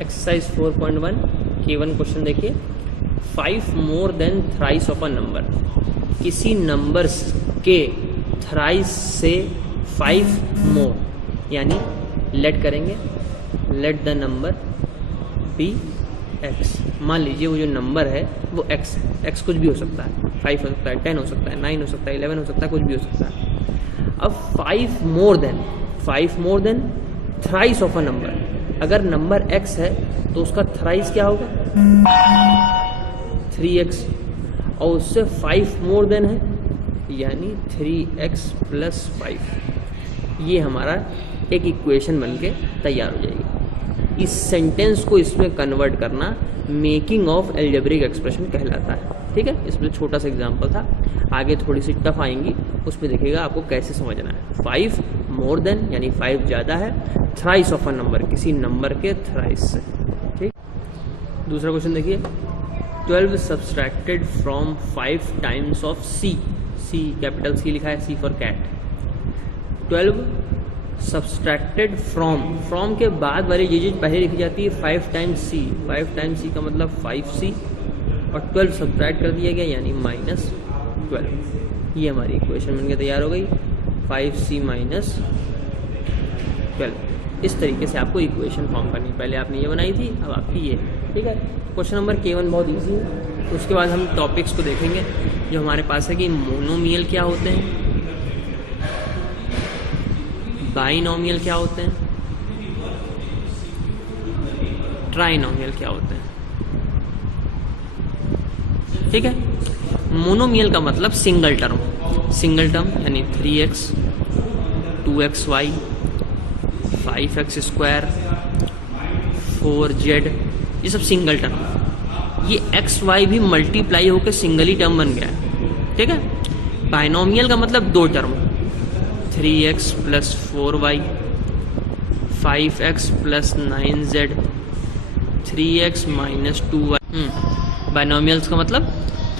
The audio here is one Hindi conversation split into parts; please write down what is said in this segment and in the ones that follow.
एक्सरसाइज 4.1 K1 क्वेश्चन देखिए। 5 more than thrice of a number, किसी नंबर्स के थ्राइस से 5 मोर, यानी लेट करेंगे, let the number be X. मान लीजिए वो जो नंबर है वो एक्स है, एक्स कुछ भी हो सकता है, 5 हो सकता है, 10 हो सकता है, 9 हो सकता है, 11 हो सकता है, कुछ भी हो सकता है। अब 5 more than thrice of a number, अगर नंबर x है तो उसका थ्राइस क्या होगा 3x, और उससे 5 मोर देन है यानी 3x + 5। ये हमारा एक इक्वेशन बनके तैयार हो जाएगी। इस सेंटेंस को इसमें कन्वर्ट करना मेकिंग ऑफ अलजेब्रिक एक्सप्रेशन कहलाता है। ठीक है, इसमें छोटा सा एग्जांपल था, आगे थोड़ी सी टफ आएंगी, उसमें देखिएगा आपको कैसे समझना है। 5 मोर देन यानी 5 ज़्यादा है, थ्राइस ऑफ अ नंबर किसी नंबर के थ्राइस से। ठीक, दूसरा क्वेश्चन देखिए। 12 subtracted from 5 times of C, C capital C लिखा है, C for cat. 12 subtracted from के बाद वाली डिजिट पहले लिखी जाती है 5 टाइम्स सी, 5 टाइम्स सी का मतलब 5c, और 12 सब्ट्रैक्ट कर दिया गया यानी -12। ये हमारी इक्वेशन बनके तैयार हो गई, 5c - 12। इस तरीके से आपको इक्वेशन फॉर्म करनी, पहले आपने ये बनाई थी, अब आपकी ये। ठीक है, क्वेश्चन नंबर K1 बहुत ईजी है। उसके बाद हम टॉपिक्स को देखेंगे जो हमारे पास है कि मोनोमियल क्या होते हैं, बाइनोमियल क्या होते हैं, ट्राइनोमियल क्या होते हैं। ठीक है, मोनोमियल का मतलब सिंगल टर्म यानी 3x 2xy 5x², 4z, ये सब सिंगल टर्म। ये एक्स वाई भी मल्टीप्लाई होकर सिंगल ही टर्म बन गया है। ठीक है, बाइनोमियल का मतलब 2 term, 3x + 4y 5x + 9z 3x - 2y। Binomials का मतलब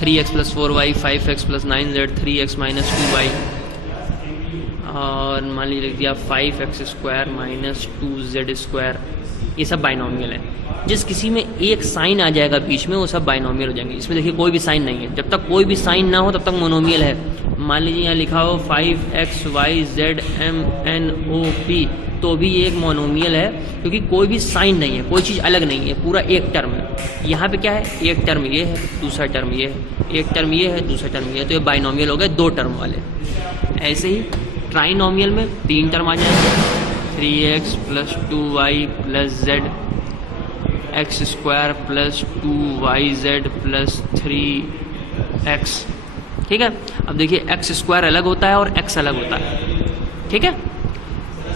3x + 4y 5x + 9z 3x - 2y, और मान लीजिए लिख दिया 5x² - 2z²। ये सब बाइनोमियल है। जिस किसी में एक साइन आ जाएगा बीच में वो सब बाइनोमियल हो जाएंगे। इसमें देखिए कोई भी साइन नहीं है, जब तक कोई भी साइन ना हो तब तक मोनोमियल है। मान लीजिए यहाँ लिखा हो 5xyzmnop, तो भी ये एक मोनोमियल है क्योंकि कोई भी साइन नहीं है, कोई चीज़ अलग नहीं है, पूरा एक टर्म है। यहाँ पे क्या है, एक टर्म ये है, दूसरा टर्म ये है, एक टर्म ये है, दूसरा टर्म ये है, तो ये बाइनोमियल हो गए 2 टर्म वाले। ऐसे ही ट्राइनोमियल में 3 टर्म आ जाएंगे, 3x + 2y + z x² + 2yz + 3x। ठीक है, अब देखिए x² अलग होता है और x अलग होता है। ठीक है,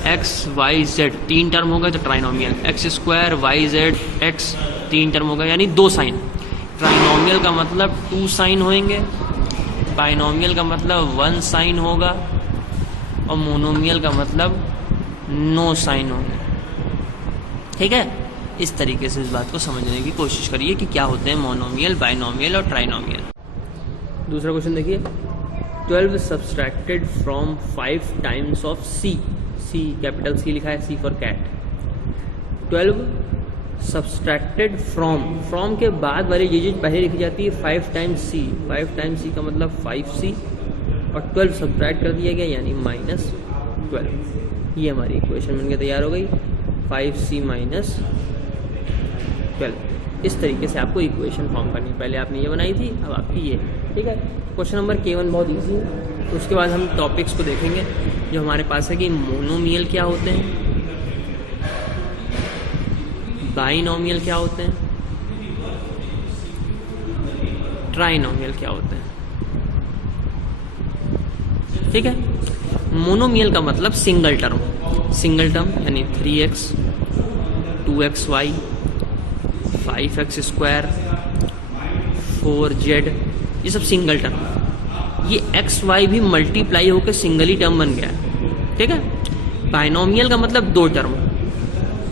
x y z 3 टर्म हो गए तो trinomial, x² y z x 3 term हो गए यानी 2 साइन। ट्राइनोमियल का मतलब 2 साइन होंगे, बाइनोमियल का मतलब 1 साइन होगा, और मोनोमियल का मतलब 9 साइन होंगे। ठीक है, इस तरीके से इस बात को समझने की कोशिश करिए कि क्या होते हैं मोनोमियल, बाइनोमियल और ट्राइनोमियल। दूसरा क्वेश्चन देखिए। 12 subtracted from 5 times of C, C capital C लिखा है, C for cat. 12 subtracted from के बाद वाली डिजिट पहले लिखी जाती है 5 टाइम्स सी, 5 टाइम्स सी का मतलब 5c, और 12 सब्ट्रैक्ट कर दिया गया यानी -12। ये हमारी इक्वेशन बनके तैयार हो गई, 5c - 12। इस तरीके से आपको इक्वेशन फॉर्म करनी, पहले आपने ये बनाई थी, अब आपकी ये। ठीक है, क्वेश्चन नंबर K1 बहुत ईजी है। उसके बाद हम टॉपिक्स को देखेंगे जो हमारे पास है कि मोनोमियल क्या होते हैं, बाइनोमियल क्या होते हैं, ट्राइनोमियल क्या होते हैं। ठीक है, मोनोमियल का मतलब सिंगल टर्म यानी 3x 2xy 5x², 4z, ये सब सिंगल टर्म। ये एक्स वाई भी मल्टीप्लाई होकर सिंगल ही टर्म बन गया है। ठीक है, बाइनोमियल का मतलब 2 term,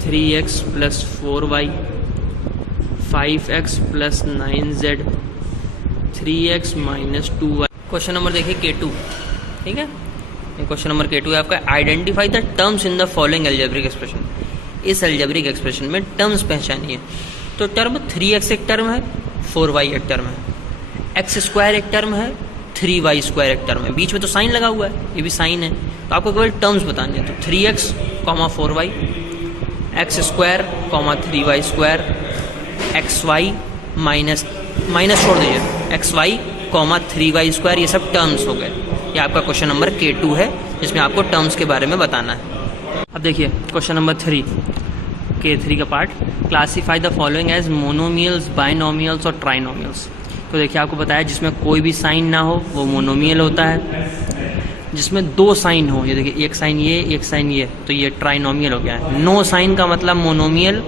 3x + 4y 5x + 9z 3x - 2y। Question number देखिए K2। ठीक है, क्वेश्चन नंबर K2 है आपका, identify the terms in the following algebraic expression. इस अलजेब्रिक एक्सप्रेशन में टर्म्स पहचानिए। तो टर्म 3x एक टर्म है, 4y एक टर्म है, एक्स स्क्वायर एक टर्म है, 3y स्क्वायर एक टर्म है, बीच में तो साइन लगा हुआ है, ये भी साइन है। तो आपको केवल टर्म्स बताने हैं। तो 3x, 4y, x square, 3y square, xy minus छोड़ दीजिए, xy, 3y स्क्वायर, ये सब टर्म्स हो गए। ये आपका क्वेश्चन नंबर K2 है, जिसमें आपको टर्म्स के बारे में बताना है। अब देखिए क्वेश्चन नंबर 3, K3 का part, classify the following as monomials, binomials और ट्राइनोमियल्स। तो देखिए आपको बताया जिसमें कोई भी साइन ना हो वो मोनोमियल होता है, जिसमें 2 साइन हो, ये देखिए एक साइन ये, एक साइन ये, तो ये ट्राइनोमियल हो गया है। 9 साइन का मतलब मोनोमियल,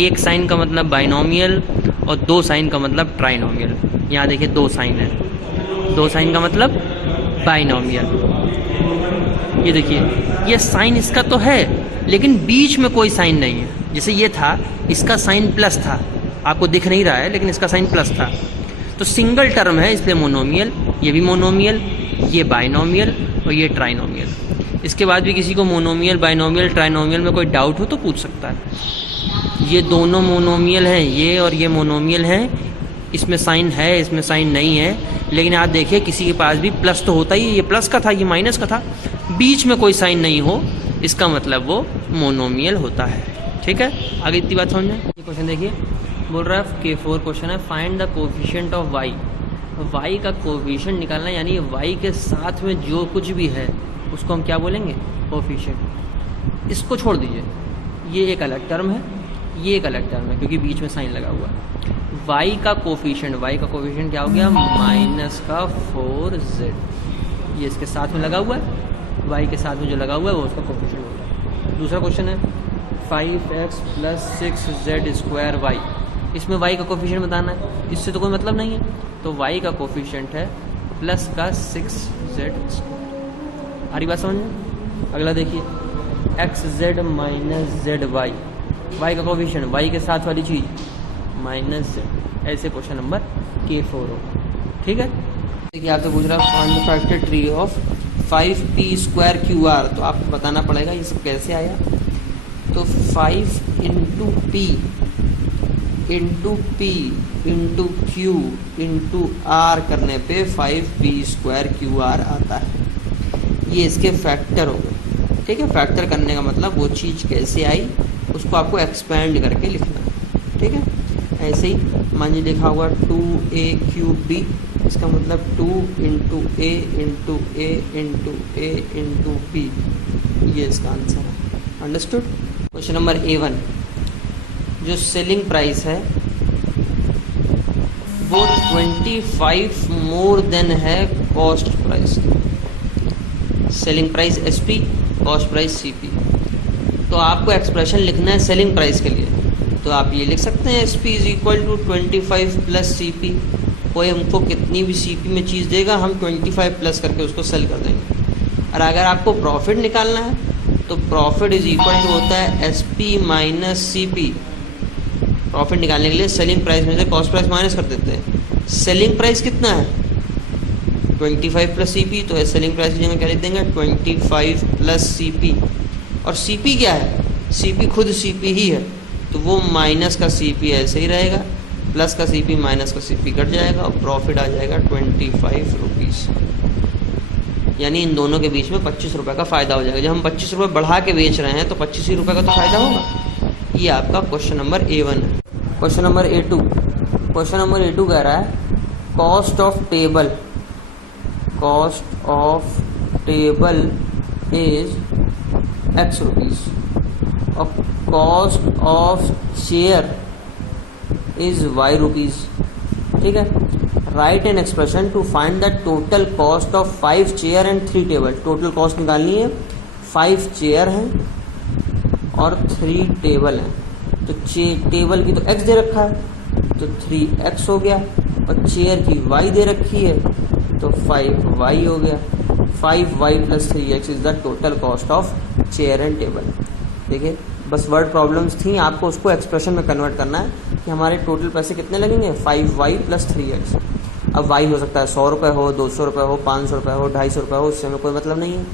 1 साइन का मतलब बाइनोमियल और 2 साइन का मतलब ट्राइनोमियल। यहाँ देखिए 2 साइन है, 2 साइन का मतलब बाइनोमियल। ये देखिए ये साइन इसका तो है लेकिन बीच में कोई साइन नहीं है। जैसे ये था, इसका साइन प्लस था, आपको दिख नहीं रहा है लेकिन इसका साइन प्लस था, तो सिंगल टर्म है इसलिए मोनोमियल। ये भी मोनोमियल, ये बाइनोमियल और ये ट्राइनोमियल। इसके बाद भी किसी को मोनोमियल, बाइनोमियल, ट्राइनोमियल में कोई डाउट हो तो पूछ सकता है। ये दोनों मोनोमियल हैं, ये और ये मोनोमियल हैं, इसमें साइन है, इसमें साइन नहीं है। लेकिन आप देखिए किसी के पास भी प्लस तो होता ही, ये प्लस का था, ये माइनस का था, बीच में कोई साइन नहीं हो, इसका मतलब वो मोनोमियल होता है। ठीक है, आगे इतनी बात समझ में। ये क्वेश्चन देखिए, बोल रहा है K4 क्वेश्चन है, find the coefficient of y। y का कोफिशिएंट निकालना, यानी y के साथ में जो कुछ भी है उसको हम क्या बोलेंगे, कोफिशिएंट। इसको छोड़ दीजिए, ये एक अलग टर्म है, ये एक अलग टर्म है, क्योंकि बीच में साइन लगा हुआ है। y का कोफिशिएंट क्या हो गया, माइनस का 4z, ये इसके साथ में लगा हुआ है, y के साथ में जो लगा हुआ है वो उसका कोफिशिएंट हो गया। दूसरा क्वेश्चन है 5x + 6z स्क्वायर y, इसमें y का कोफिशिएंट बताना है, इससे तो कोई मतलब नहीं है। तो y का कोफिशिएंट है प्लस का 6z। आ रही बात समझ में। अगला देखिए xz - zy, y का कोफिशिएंट, y के साथ वाली चीज़ -z। ऐसे क्वेश्चन नंबर K4 हो। ठीक है, देखिए आपसे पूछ रहा है find the factor tree of 5p² QR। तो आपको बताना पड़ेगा ये सब कैसे आया। तो 5 × p × q × r करने पे 5p² QR आता है। ये इसके फैक्टर हो गए। ठीक है, फैक्टर करने का मतलब वो चीज़ कैसे आई उसको आपको एक्सपेंड करके लिखना है। ठीक है, ऐसे ही मान लीजिए लिखा हुआ 2a³ इसका मतलब 2 × a × a × a × p, ये इसका आंसर है। अंडरस्टूड। क्वेश्चन नंबर A1, जो सेलिंग प्राइस है वो 25 मोर देन है cost price. Selling price SP, cost price CP। तो आपको एक्सप्रेशन लिखना है सेलिंग प्राइस के लिए, तो आप ये लिख सकते हैं SP = 25 + CP। कोई हमको कितनी भी CP में चीज़ देगा, हम 25 प्लस करके उसको सेल कर देंगे। और अगर आपको प्रॉफिट निकालना है तो प्रॉफिट = होता है SP - CP। प्रॉफिट निकालने के लिए सेलिंग प्राइस में से कॉस्ट प्राइस माइनस कर देते हैं। सेलिंग प्राइस कितना है, 25 + CP, तो सेलिंग प्राइस की जगह क्या लिख देंगे, 25 + CP। और CP क्या है, CP खुद CP ही है, तो वो माइनस का CP ऐसे ही रहेगा, प्लस का CP माइनस का CP कट जाएगा और प्रॉफिट आ जाएगा 25 रुपीज़। यानी इन दोनों के बीच में 25 रुपये का फ़ायदा हो जाएगा। जब हम 25 रुपये बढ़ा के बेच रहे हैं तो 25 रुपये का तो फ़ायदा होगा। ये आपका क्वेश्चन नंबर A1 है। Question number A2, question number A2 कह रहा है cost of table is X rupees और cost of chair is Y rupees. ठीक है, write an expression to find the total cost of 5 chair and 3 table. Total cost निकालनी है, 5 चेयर हैं और 3 टेबल हैं। तो टेबल की तो x दे रखा है तो 3x हो गया, और चेयर की y दे रखी है तो 5y हो गया। 5y + 3x is the total cost of chair and table. देखिए बस वर्ड प्रॉब्लम्स थी, आपको उसको एक्सप्रेशन में कन्वर्ट करना है कि हमारे टोटल पैसे कितने लगेंगे, 5y + 3x। अब y हो सकता है 100 रुपये हो, 200 रुपये हो, 500 रुपये हो, 250 रुपये हो, उससे हमें कोई मतलब नहीं है।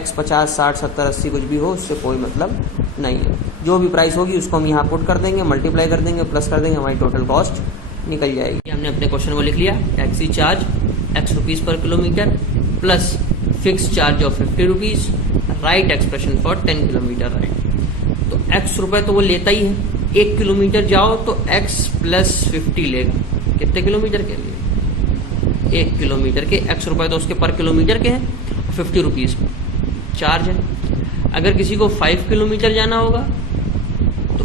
x 50, 60, 70, 80 कुछ भी हो, उससे कोई मतलब नहीं है। जो भी प्राइस होगी उसको हम यहाँ पुट कर देंगे, मल्टीप्लाई कर देंगे, प्लस कर देंगे, हमारी टोटल कॉस्ट निकल जाएगी। हमने अपने क्वेश्चन को लिख लिया, टैक्सी चार्ज x रुपीज़ पर kilometre plus fix charge of 50 rupees, right expression for 10 kilometre right. तो x रुपए तो वो लेता ही है, 1 किलोमीटर जाओ तो x प्लस 50 लेगा। कितने किलोमीटर के लिए? 1 किलोमीटर के x रुपए तो उसके पर किलोमीटर के हैं, 50 रुपीज़ चार्ज है। अगर किसी को 5 किलोमीटर जाना होगा तो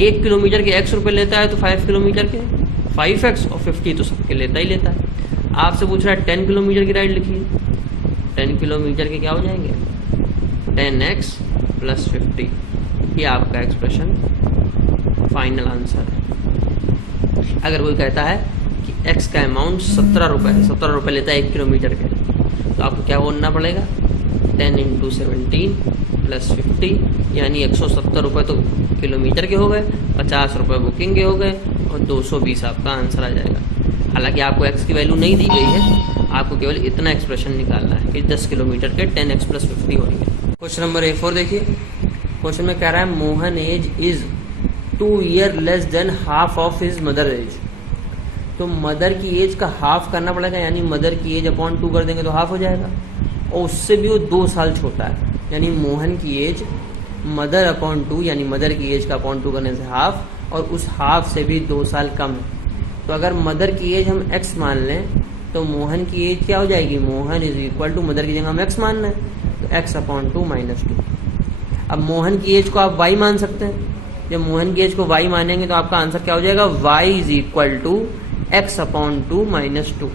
1 किलोमीटर के x रुपए लेता है, तो 5 किलोमीटर के 5x और 50 तो सबके लेता ही लेता है। आपसे पूछ रहा है 10 किलोमीटर की राइड लिखिए, 10 किलोमीटर के क्या हो जाएंगे? 10x प्लस 50, ये आपका एक्सप्रेशन फाइनल आंसर है। अगर कोई कहता है कि x का अमाउंट 17 रुपये है, 17 रुपये लेता है 1 किलोमीटर के, तो आपको क्या बोलना पड़ेगा? 10 × 17 प्लस 50, यानी 170 रुपये तो किलोमीटर के हो गए, 50 रुपये बुकिंग के हो गए और 220 आपका आंसर आ जाएगा। हालांकि आपको x की वैल्यू नहीं दी गई है, आपको केवल इतना एक्सप्रेशन निकालना है कि 10 किलोमीटर के 10x प्लस 50 होंगे। क्वेश्चन नंबर A4 देखिए, क्वेश्चन में कह रहा है Mohan age is 2 year less than half of his mother age. तो मदर की एज का हाफ करना पड़ेगा, यानी मदर की एज अपॉन 2 कर देंगे तो हाफ हो जाएगा, और उससे भी वो 2 साल छोटा है, यानी मोहन की एज मदर अपॉन 2, यानी मदर की एज का अपॉन 2 करने से हाफ, और उस हाफ से भी 2 साल कम है। तो अगर मदर की एज हम x मान लें तो मोहन की एज क्या हो जाएगी? Mohan is equal to, mother की जगह हम x मानना है तो x अपॉन 2 माइनस 2। अब मोहन की एज को आप y मान सकते हैं, जब मोहन की एज को y मानेंगे तो आपका आंसर क्या हो जाएगा? y is equal to x upon 2 minus 2,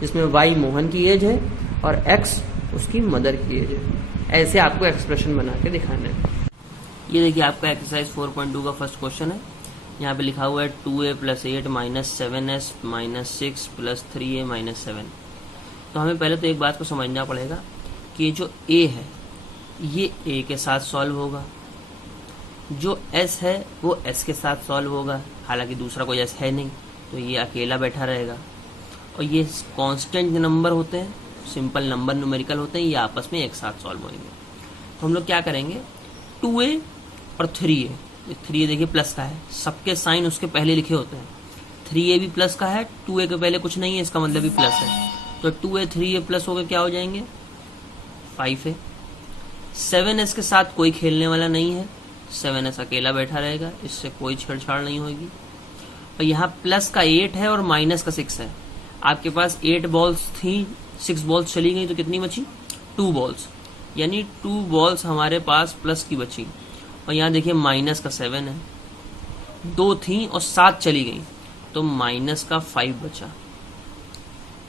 जिसमें y मोहन की एज है और x उसकी मदर की एज है। ऐसे आपको एक्सप्रेशन बना के दिखाना है। ये देखिए आपका एक्सरसाइज 4.2 का फर्स्ट क्वेश्चन है। यहाँ पे लिखा हुआ है 2a plus 8 minus 7s minus 6 plus 3a minus 7। तो हमें पहले तो एक बात को समझना पड़ेगा कि ये जो a है ये a के साथ सॉल्व होगा, जो s है वो s के साथ सॉल्व होगा, हालांकि दूसरा कोई s है नहीं तो ये अकेला बैठा रहेगा। और ये कांस्टेंट नंबर होते हैं, सिंपल नंबर न्यूमेरिकल होते हैं, ये आपस में एक साथ सॉल्व होंगे। तो हम लोग क्या करेंगे, 2a और 3a, 3a देखिए प्लस का है, सबके साइन उसके पहले लिखे होते हैं। 3a भी प्लस का है, 2a के पहले कुछ नहीं है, इसका मतलब भी प्लस है, तो 2a 3a प्लस हो गए क्या हो जाएंगे? 5a। 7s के साथ कोई खेलने वाला नहीं है, 7s अकेला बैठा रहेगा, इससे कोई छेड़छाड़ नहीं होगी। और यहाँ प्लस का 8 है और माइनस का 6 है। आपके पास 8 बॉल्स थी, 6 बॉल्स चली गई तो कितनी बची? 2 बॉल्स, यानी 2 बॉल्स हमारे पास प्लस की बची। और यहाँ देखिए माइनस का 7 है, 2 थी और 7 चली गई तो माइनस का 5 बचा।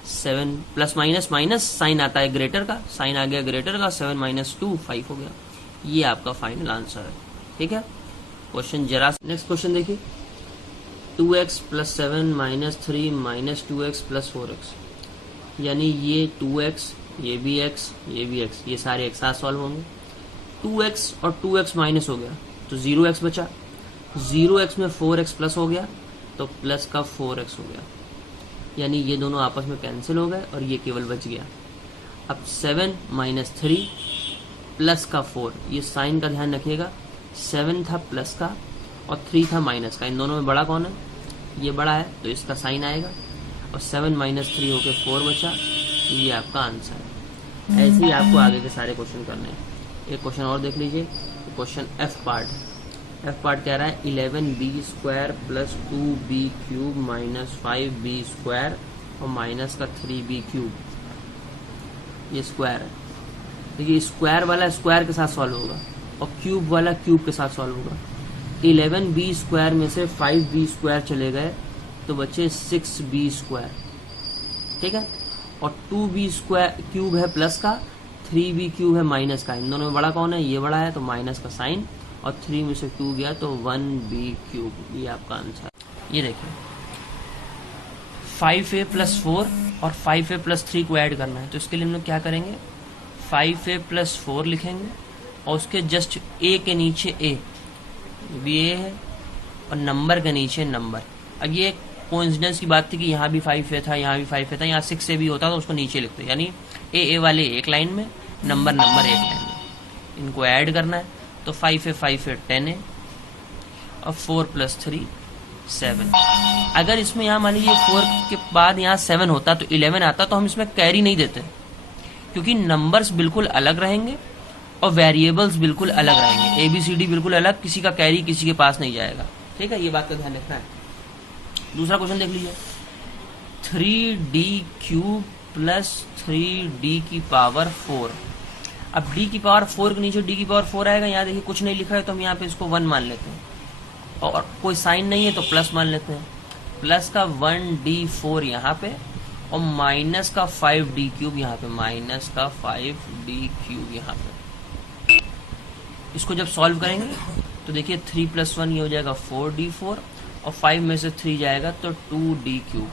7 प्लस माइनस माइनस, साइन आता है ग्रेटर का, साइन आ गया ग्रेटर का, 7 माइनस 2 5 हो गया। ये आपका फाइनल आंसर है। ठीक है, क्वेश्चन जरा नेक्स्ट क्वेश्चन देखिए, 2x plus 7 minus 3 minus 2x plus 4x, यानी ये 2x, ये भी x, ये भी x, ये सारे एक साथ सॉल्व होंगे। 2x और 2x माइनस हो गया तो 0x बचा, 0x में 4x प्लस हो गया तो प्लस का 4x हो गया, यानी ये दोनों आपस में कैंसिल हो गए और ये केवल बच गया। अब 7 माइनस 3 प्लस का 4, ये साइन का ध्यान रखिएगा, 7 था प्लस का और 3 था माइनस का, इन दोनों में बड़ा कौन है? ये बड़ा है तो इसका साइन आएगा, और 7 माइनस 3 होके 4 बचा, ये आपका आंसर है। ऐसे ही आपको आगे के सारे क्वेश्चन करने हैं। एक क्वेश्चन और देख लीजिए, क्वेश्चन एफ पार्ट कह रहा है 11b square plus 2b cube minus 5b square और माइनस का 3b क्यूब, ये स्क्वायर है। देखिए स्क्वायर वाला स्क्वायर के साथ सॉल्व होगा और क्यूब वाला क्यूब के साथ सॉल्व होगा। 11b स्क्वायर में से 5b स्क्वायर चले गए तो बचे 6b स्क्वायर, ठीक है, और 2b स्क्वायर क्यूब है प्लस का, 3b क्यूब है माइनस का, इन दोनों में बड़ा कौन है? ये बड़ा है तो माइनस का साइन, और 3 में से 2 गया तो 1b क्यूब, ये आपका आंसर। ये देखिए 5a प्लस 4 और 5a प्लस 3 को ऐड करना है, तो इसके लिए हम लोग क्या करेंगे, 5a प्लस 4 लिखेंगे और उसके जस्ट a के नीचे a, भी a है और नंबर के नीचे नंबर। अब ये कोइंसिडेंस की बात थी कि यहाँ भी 5a था, यहाँ भी 5a था, यहाँ 6a भी होता तो उसको नीचे लिखते, यानी a वाले एक लाइन में, नंबर एक लाइन में, इनको ऐड करना है। तो 5a 10a और 4 + 3 7। अगर इसमें यहाँ मान लीजिए 4 के बाद यहाँ 7 होता तो 11 आता, तो हम इसमें कैरी नहीं देते, क्योंकि नंबर्स बिल्कुल अलग रहेंगे और वेरिएबल्स बिल्कुल अलग रहेंगे। ABCD बिल्कुल अलग, किसी का कैरी किसी के पास नहीं जाएगा। ठीक है, ये बात का ध्यान रखना है। दूसरा क्वेश्चन देख लीजिए, 3D³ + 3D⁴। अब D⁴ के नीचे D⁴ आएगा। यहाँ देखिए कुछ नहीं लिखा है, तो हम यहाँ पे इसको 1 मान लेते हैं, और कोई साइन नहीं है तो प्लस मान लेते हैं। प्लस का 1D4 यहाँ पे और माइनस का 5D³ यहाँ पे, माइनस का 5D³ यहाँ पे। इसको जब सॉल्व करेंगे तो देखिए 3 + 1 ये हो जाएगा 4D4 और 5 में से 3 जाएगा तो 2D³।